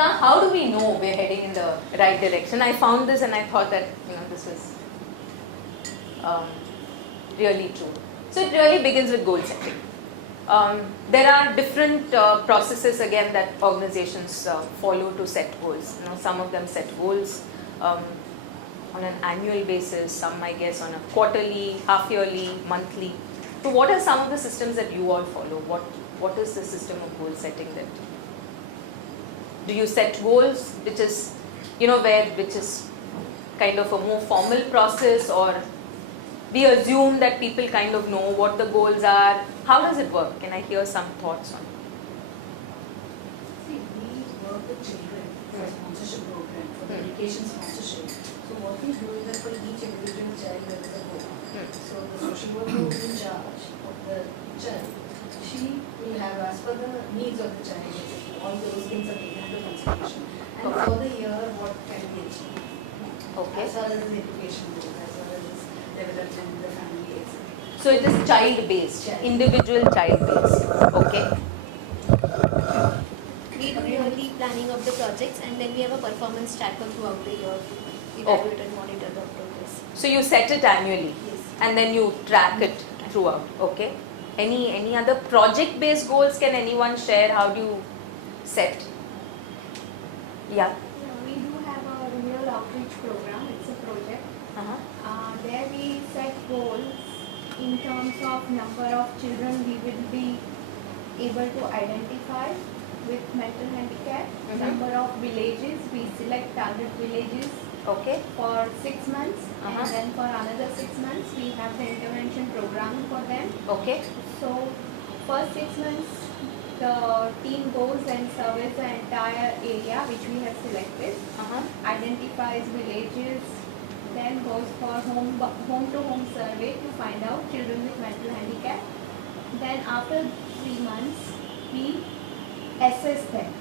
now how do we know we're heading in the right direction? I found this and I thought that this was really true. So it really begins with goal setting. There are different processes again that organizations follow to set goals. Some of them set goals on an annual basis, some I guess on a quarterly, half-yearly, monthly. So what are some of the systems that you all follow? What is the system of goal setting that? Do you set goals which is which is kind of a more formal process, or we assume that people kind of know what the goals are? How does it work? Can I hear some thoughts on it? See, we work with children for a sponsorship program, for education sponsorship. So what we do is that for each individual child there is a goal. So the social worker who is in charge of the child, she will have, as per the needs of the child, all those things are taken into consideration. And for the year, what can be achieved? Okay. As far as his education goes, as far as his development in the family, etc. So it is child-based, individual child-based. Okay. We do yearly planning of the projects, and then we have a performance tracker throughout the year to evaluate and monitor the progress. So you set it annually, Yes. and then you track it throughout. Okay. Any other project-based goals? Can anyone share? How do you set? Yeah. We do have a rural outreach program. It's a project. There we set goals in terms of number of children we will be able to identify with mental handicap, number of villages. We select target villages Okay. for 6 months, and then for another 6 months we have the intervention program for them. Okay. So first 6 months the team goes and surveys the entire area which we have selected, identifies villages, then goes for home-to-home survey to find out children with mental handicap. Then after 3 months we assess them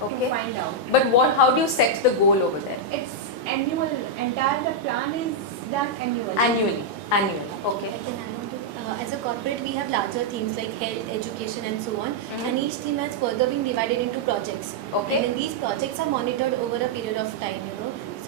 to find out. But how do you set the goal over there? It's annual, the plan is done annually. Annually. Okay. I can add on to, as a corporate, we have larger themes like health, education, and so on. And each theme has further been divided into projects. Okay. And then these projects are monitored over a period of time,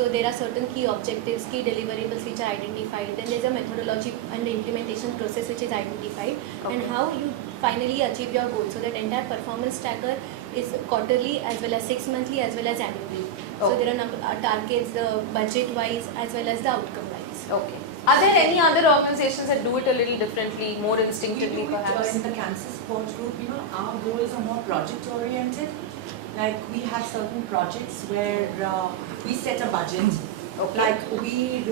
So there are certain key objectives, key deliverables which are identified. Then there's a methodology and the implementation process which is identified. And how you finally achieve your goal. So that entire performance tracker is quarterly as well as 6 monthly as well as annually. So there are targets, the budget-wise as well as the outcome-wise. Okay. Are there any other organizations that do it a little differently, more instinctively perhaps? In the cancer sports group, our goals are more project oriented. Like we have certain projects where we set a budget. Like we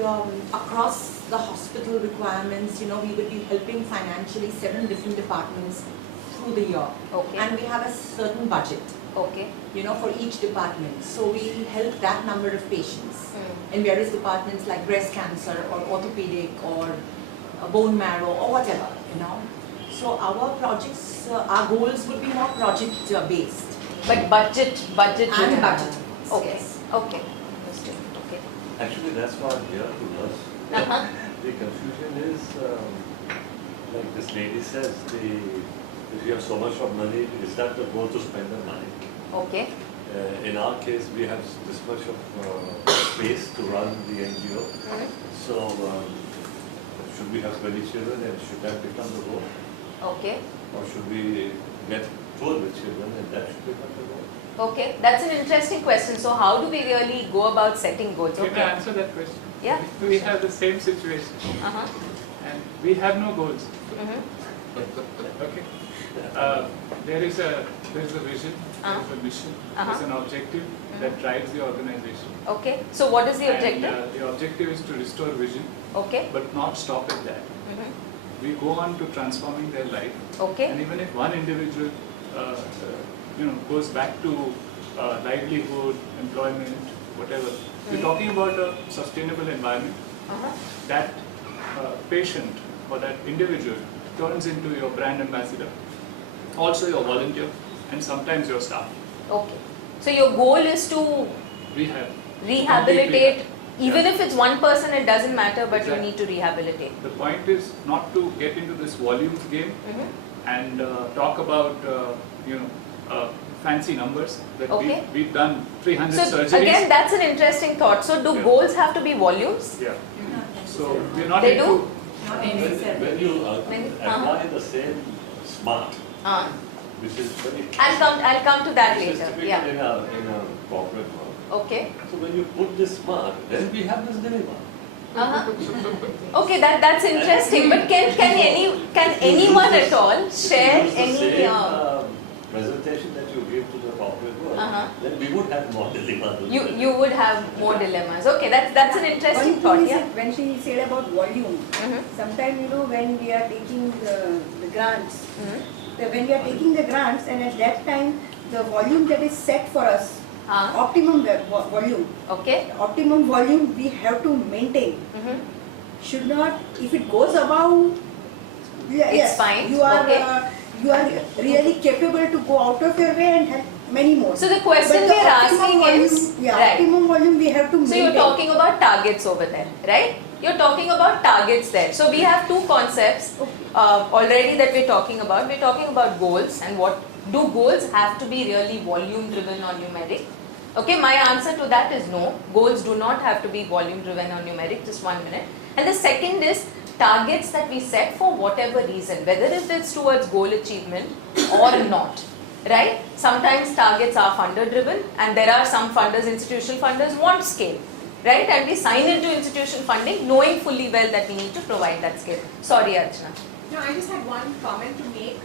across the hospital requirements, we would be helping financially 7 different departments through the year. Okay. And we have a certain budget. Okay. For each department. So we help that number of patients in various departments like breast cancer or orthopedic or bone marrow or whatever, So our projects, our goals would be more project based. But budget. And budget. Okay. Yes. Okay. Understood. Okay. Actually, that's what we are to us. The confusion is, like this lady says, if you have so much of money, is that the goal to spend the money? Okay. In our case, we have this much of space to run the NGO. So, should we have 20 children and should that become the goal? Okay. Or should we get full with children and that should become the goal? Okay. That's an interesting question. So how do we really go about setting goals? Can I answer that question? Yeah. We have the same situation and we have no goals. Okay. There is a vision, there is a mission, there is an objective that drives the organization. Okay. So what is the objective? And, the objective is to restore vision, but not stop at that. We go on to transforming their life. Okay. And even if one individual, goes back to livelihood, employment, whatever, we're talking about a sustainable environment. That patient or that individual turns into your brand ambassador, also your volunteer, and sometimes your staff. Okay. So your goal is to rehabilitate. Even if it's one person, it doesn't matter, but you need to rehabilitate. The point is not to get into this volumes game and talk about, fancy numbers that Okay. we've done 300 So surgeries. again, that's an interesting thought. So do Yeah. goals have to be volumes? Yeah. So we're not They into do? Not When necessarily. you When- apply the same SMART, which is very I'll come to that which is later. typical Yeah. in a corporate world. Okay. So when you put this SMART, then we have this dilemma. Okay, that's interesting. But can anyone at all share If you use any? the same presentation that you give to the corporate world, then we would have more dilemmas. You would have more dilemmas. Okay, that's an interesting One thought. thing is Yeah. that when she said about volume, sometimes when we are taking the grants, when we are taking the grants, and at that time the volume that is set for us, optimum volume, Okay. optimum volume we have to maintain. Should not, if it goes above, It's fine. You are Okay. you are really capable to go out of your way and help many more. So the question But the we are optimum asking volume, is, yeah, right. optimum volume we have to So maintain. you're talking about targets over there, right? You're talking about targets there. So we have two concepts already that we're talking about. We're talking about goals and what do goals have to be really volume driven or numeric? Okay, my answer to that is no. Goals do not have to be volume driven or numeric. Just 1 minute. And the second is targets that we set for whatever reason, whether if it's towards goal achievement or not. Right? Sometimes targets are funder driven, and there are some funders, institutional funders want scale. Right? And we sign into institution funding knowing fully well that we need to provide that scale. Sorry, Archana. No, I just had one comment to make.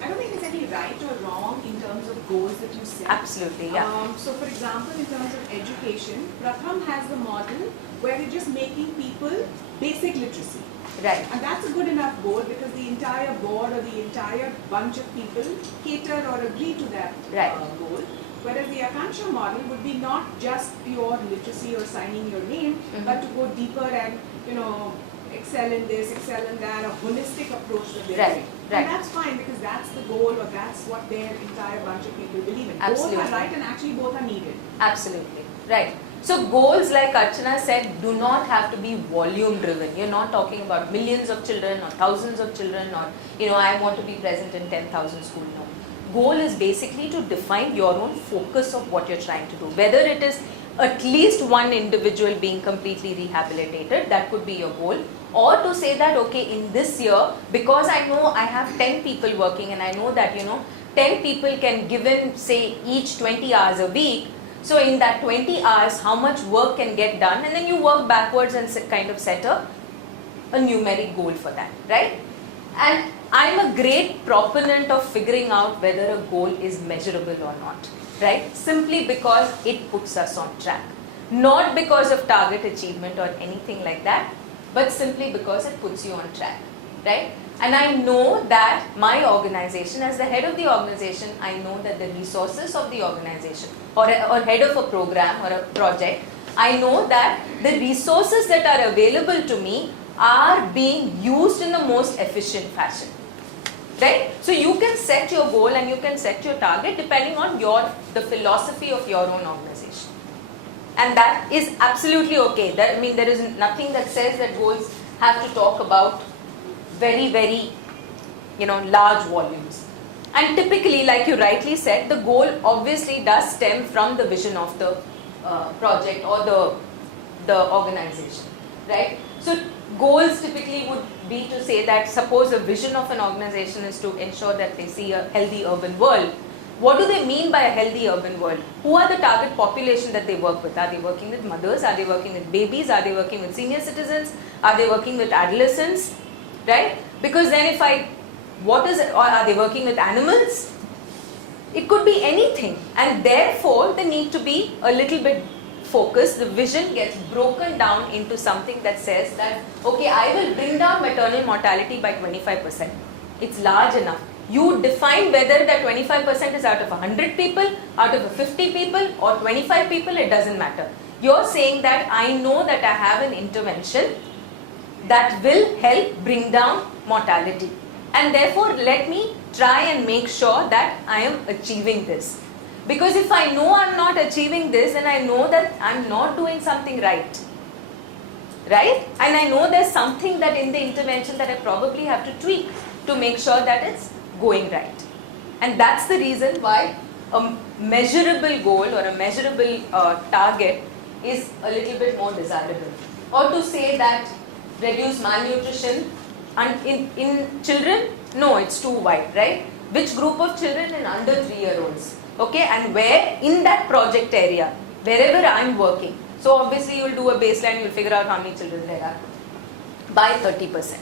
I don't think there's any right or wrong in terms of goals that you set. Absolutely, yeah. So for example, in terms of education, Pratham has the model where you're just making people basic literacy. Right. And that's a good enough goal because the entire board or the entire bunch of people cater or agree to that Right. goal. Whereas the Akansha model would be not just pure literacy or signing your name, but to go deeper and, excel in this, excel in that, a holistic approach that they're Right, doing. right. And that's fine because that's the goal or that's what their entire bunch of people believe in. Both Absolutely. are right and actually both are needed. Absolutely. Right. So goals, like Archana said, do not have to be volume driven. You're not talking about millions of children or thousands of children or, I want to be present in 10,000 schools. No. Goal is basically to define your own focus of what you're trying to do. Whether it is at least one individual being completely rehabilitated, that could be your goal. Or to say that, okay, in this year, because I know I have 10 people working and I know that, 10 people can give in, say, each 20 hours a week. So in that 20 hours, how much work can get done? And then you work backwards and kind of set a numeric goal for that, right? And I'm a great proponent of figuring out whether a goal is measurable or not, right? Simply because it puts us on track. Not because of target achievement or anything like that, but simply because it puts you on track, right? And I know that my organization, as the head of the organization, I know that the resources of the organization or head of a program or a project, I know that the resources that are available to me are being used in the most efficient fashion, right? So you can set your goal and you can set your target depending on the philosophy of your own organization. And that is absolutely okay. There is nothing that says that goals have to talk about very, very, large volumes. And typically, like you rightly said, the goal obviously does stem from the vision of the project or the organization, right? So goals typically would be to say that suppose a vision of an organization is to ensure that they see a healthy urban world. What do they mean by a healthy urban world? Who are the target population that they work with? Are they working with mothers? Are they working with babies? Are they working with senior citizens? Are they working with adolescents? Right? Because then or are they working with animals? It could be anything, and therefore they need to be a little bit focused. The vision gets broken down into something that says that, okay, I will bring down maternal mortality by 25%. It's large enough. You define whether that 25% is out of 100 people, out of 50 people or 25 people, it doesn't matter. You're saying that I know that I have an intervention that will help bring down mortality. And therefore, let me try and make sure that I am achieving this. Because if I know I'm not achieving this, then I know that I'm not doing something right. Right? And I know there's something that in the intervention that I probably have to tweak to make sure that it's going right. And that's the reason why a measurable goal or a measurable target is a little bit more desirable. Or to say that reduce malnutrition and in children, no, it's too wide, right? Which group of children? In under 3-year-olds, okay? And where in that project area, wherever I'm working. So obviously you'll do a baseline, you'll figure out how many children there are by 30%.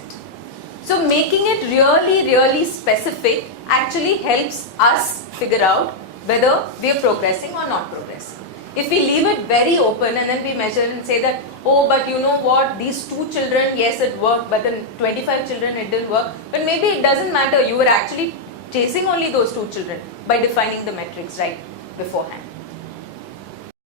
So making it really specific actually helps us figure out whether we are progressing or not progressing. If we leave it very open and then we measure and say that, oh, but you know what, these 2 children, yes, it worked, but then 25 children, it didn't work. But maybe it doesn't matter. You were actually chasing only those 2 children by defining the metrics right beforehand.